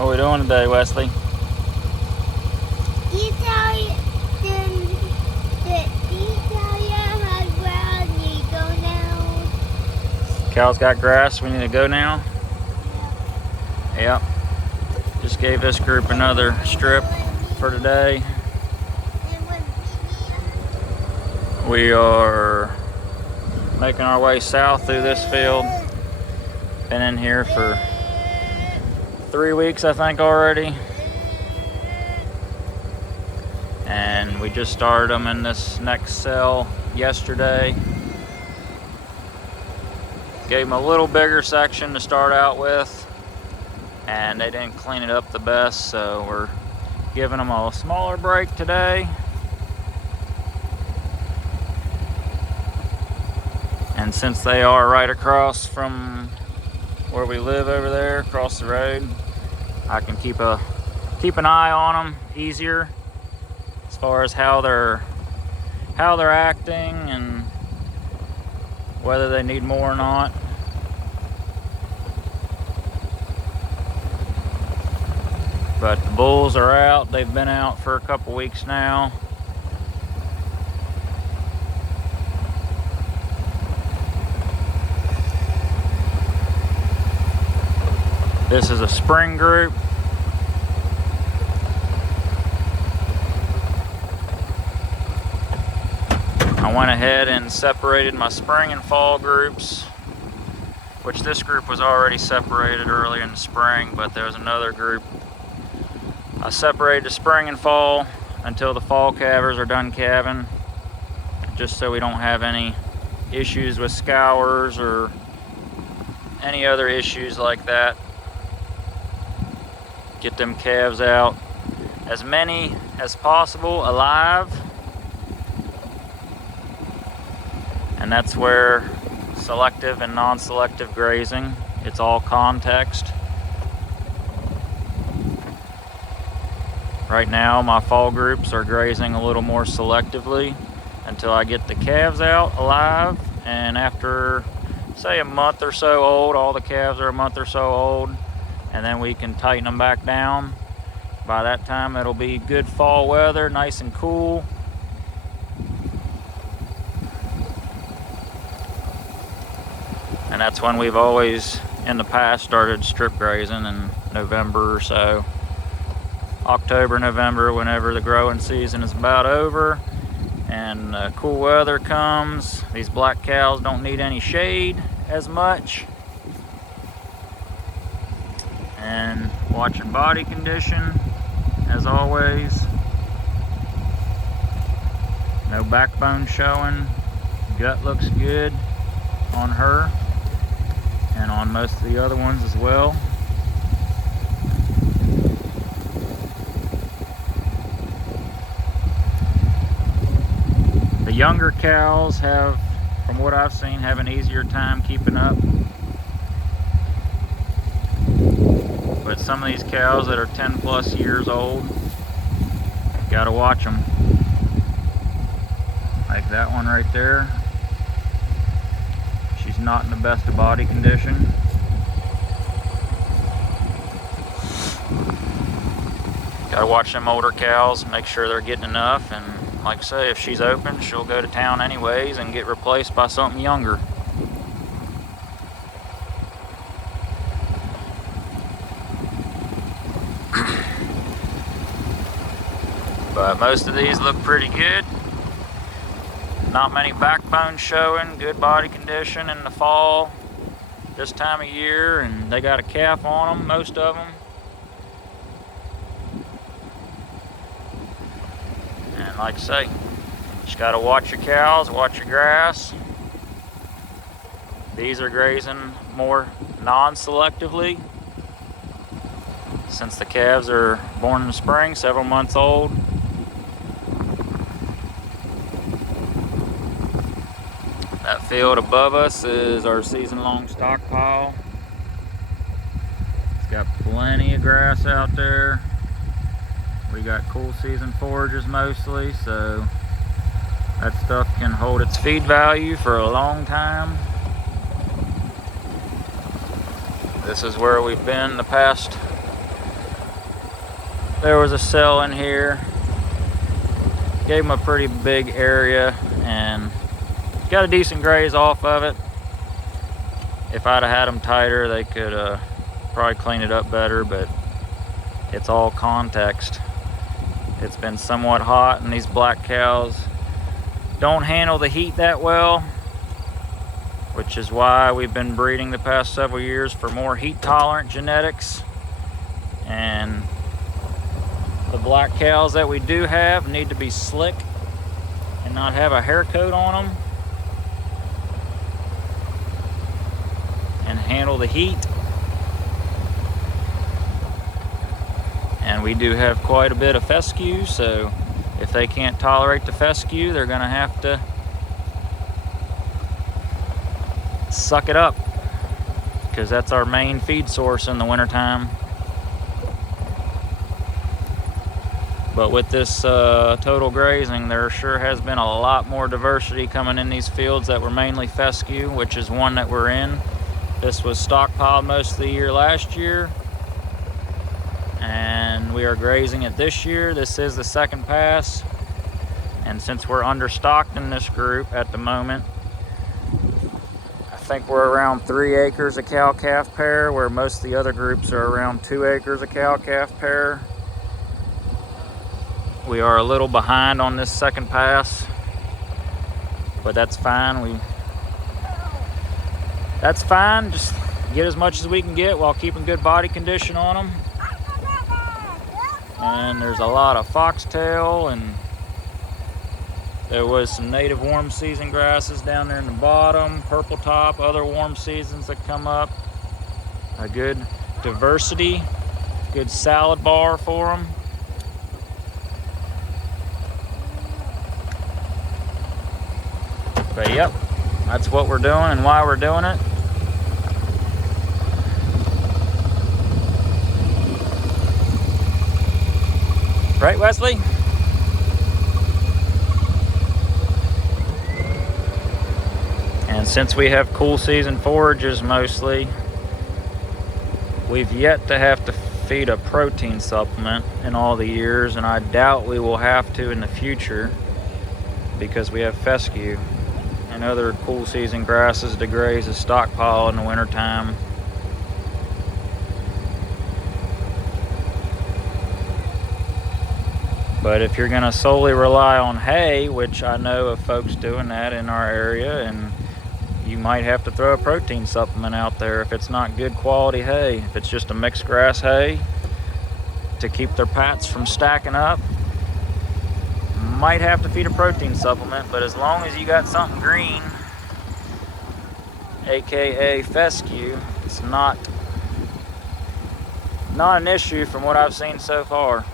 What are we doing today, Wesley? Did he tell you how well you go now? Cows got grass, we need to go now? Yep. Just gave this group another strip for today. We are making our way south through this field. Been in here for 3 weeks, I think, already. And we just started them in this next cell yesterday. Gave them a little bigger section to start out with, and they didn't clean it up the best, so we're giving them a smaller break today. And since they are right across from where we live over there, across the road, I can keep an eye on them easier as far as how they're acting and whether they need more or not. But the bulls are out. They've been out for a couple weeks now. This is a spring group. I went ahead and separated my spring and fall groups, which this group was already separated early in the spring, but there was another group. I separated the spring and fall until the fall calvers are done calving, just so we don't have any issues with scours or any other issues like that. Get them calves out, as many as possible alive. And that's where selective and non-selective grazing, it's all context. Right now my fall groups are grazing a little more selectively until I get the calves out alive, and after say a month or so old, all the calves are a month or so old, and then we can tighten them back down. By that time it'll be good fall weather, nice and cool. And that's when we've always in the past started strip grazing, in November or so. October, November, whenever the growing season is about over and cool weather comes. These black cows don't need any shade as much. And watching body condition, as always. No backbone showing. Gut looks good on her and on most of the other ones as well. The younger cows have, from what I've seen, have an easier time keeping up. But some of these cows that are 10 plus years old, gotta watch them. Like that one right there. She's not in the best of body condition. Gotta watch them older cows, make sure they're getting enough, and like I say, if she's open, she'll go to town anyways and get replaced by something younger. But most of these look pretty good. Not many backbone showing, good body condition in the fall this time of year, and they got a calf on them, most of them. And like I say, just gotta watch your cows, watch your grass. These are grazing more non-selectively, since the calves are born in the spring, several months old. That field above us is our season-long stockpile. It's got plenty of grass out there. We got cool season forages mostly, so that stuff can hold its feed value for a long time. This is where we've been the past there was a cell in here. Gave them a pretty big area and got a decent graze off of it. If I'd have had them tighter, they could probably clean it up better, but it's all context. It's been somewhat hot, and these black cows don't handle the heat that well, which is why we've been breeding the past several years for more heat tolerant genetics. And the black cows that we do have need to be slick and not have a hair coat on them and handle the heat. And we do have quite a bit of fescue, so if they can't tolerate the fescue, they're gonna have to suck it up, because that's our main feed source in the wintertime. But with this total grazing, there sure has been a lot more diversity coming in these fields that were mainly fescue, which is one that we're in. This was stockpiled most of the year last year, and we are grazing it this year. This is the second pass, and since we're understocked in this group at the moment, I think we're around 3 acres a cow-calf pair, where most of the other groups are around 2 acres a cow-calf pair. We are a little behind on this second pass, but that's fine. That's fine. Just get as much as we can get while keeping good body condition on them. And there's a lot of foxtail, and there was some native warm season grasses down there in the bottom, purple top, other warm seasons that come up. A good diversity, good salad bar for them. But yep, that's what we're doing and why we're doing it. Right, Wesley? And since we have cool season forages mostly, we've yet to have to feed a protein supplement in all the years, and I doubt we will have to in the future because we have fescue and other cool season grasses to graze a stockpile in the wintertime. But if you're going to solely rely on hay, which I know of folks doing that in our area, and you might have to throw a protein supplement out there if it's not good quality hay. If it's just a mixed grass hay to keep their pats from stacking up, might have to feed a protein supplement. But as long as you got something green, aka fescue, it's not an issue from what I've seen so far.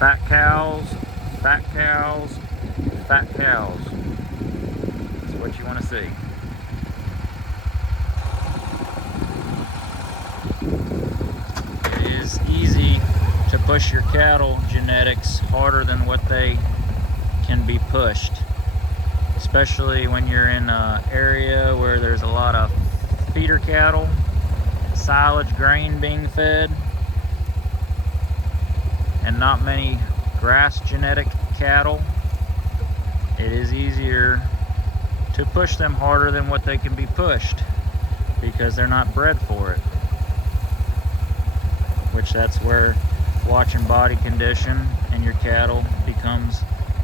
Fat cows, fat cows, fat cows. That's what you want to see. It is easy to push your cattle genetics harder than what they can be pushed, especially when you're in an area where there's a lot of feeder cattle, silage grain being fed, and not many grass genetic cattle. It is easier to push them harder than what they can be pushed because they're not bred for it. Which that's where watching body condition in your cattle becomes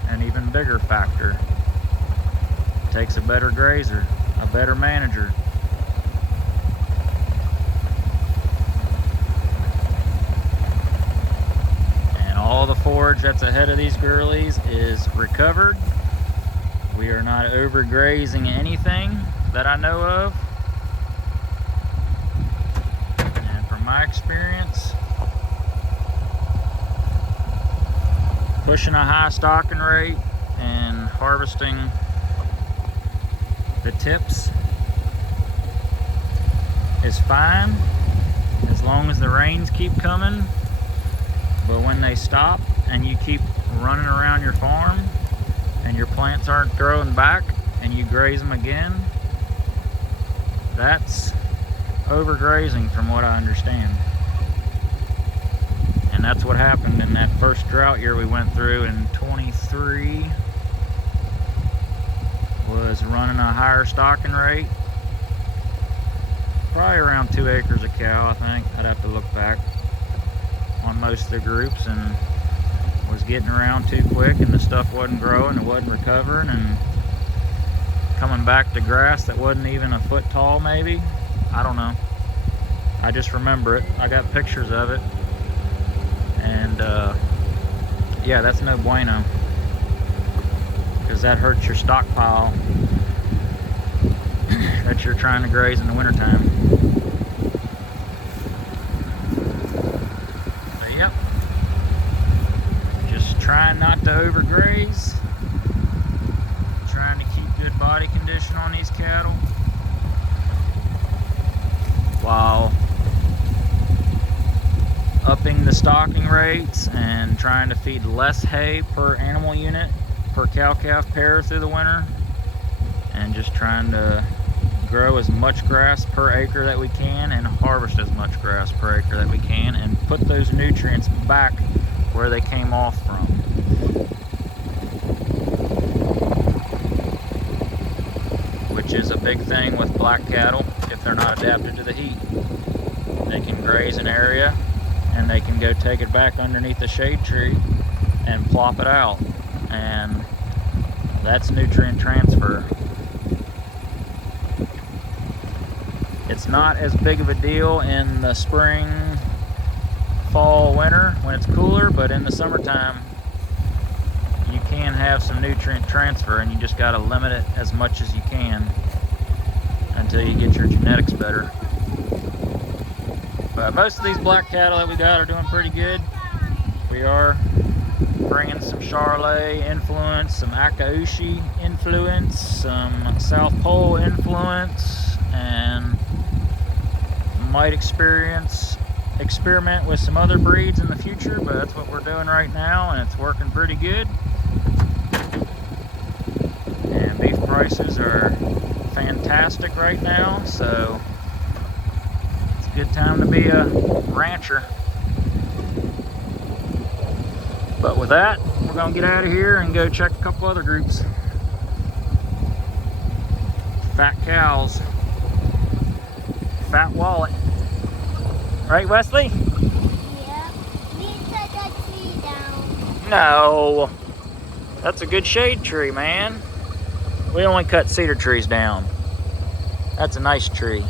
an even bigger factor. It takes a better grazer, a better manager. All the forage that's ahead of these girlies is recovered. We are not overgrazing anything that I know of. And from my experience, pushing a high stocking rate and harvesting the tips is fine as long as the rains keep coming. But when they stop and you keep running around your farm and your plants aren't growing back and you graze them again, that's overgrazing from what I understand. And that's what happened in that first drought year we went through in 23, was running a higher stocking rate. Probably around 2 acres a cow, I think. I'd have to look back on most of the groups, and was getting around too quick, and the stuff wasn't growing, it wasn't recovering, and coming back to grass that wasn't even a foot tall maybe. I don't know. I just remember it. I got pictures of it. And yeah, that's no bueno, because that hurts your stockpile that you're trying to graze in the wintertime. So, yep. Just trying not to overgraze. Trying to keep good body condition on these cattle, while upping the stocking rates and trying to feed less hay per animal unit, per cow-calf pair through the winter, and just trying to grow as much grass per acre that we can and harvest as much grass per acre that we can, and put those nutrients back where they came off from. Which is a big thing with black cattle if they're not adapted to the heat. They can graze an area and they can go take it back underneath the shade tree and plop it out, and that's nutrient transfer. It's not as big of a deal in the spring, fall, winter when it's cooler, but in the summertime you can have some nutrient transfer, and you just got to limit it as much as you can until you get your genetics better. But most of these black cattle that we got are doing pretty good. We are bringing some Charolais influence, some Akaushi influence, some South Pole influence, and might experiment with some other breeds in the future, but that's what we're doing right now, and it's working pretty good. And beef prices are fantastic right now, so it's a good time to be a rancher. But with that, we're gonna get out of here and go check a couple other groups. Fat cows. Fat wallet. Right, Wesley? Yeah. We cut that tree down. No. That's a good shade tree, man. We only cut cedar trees down. That's a nice tree.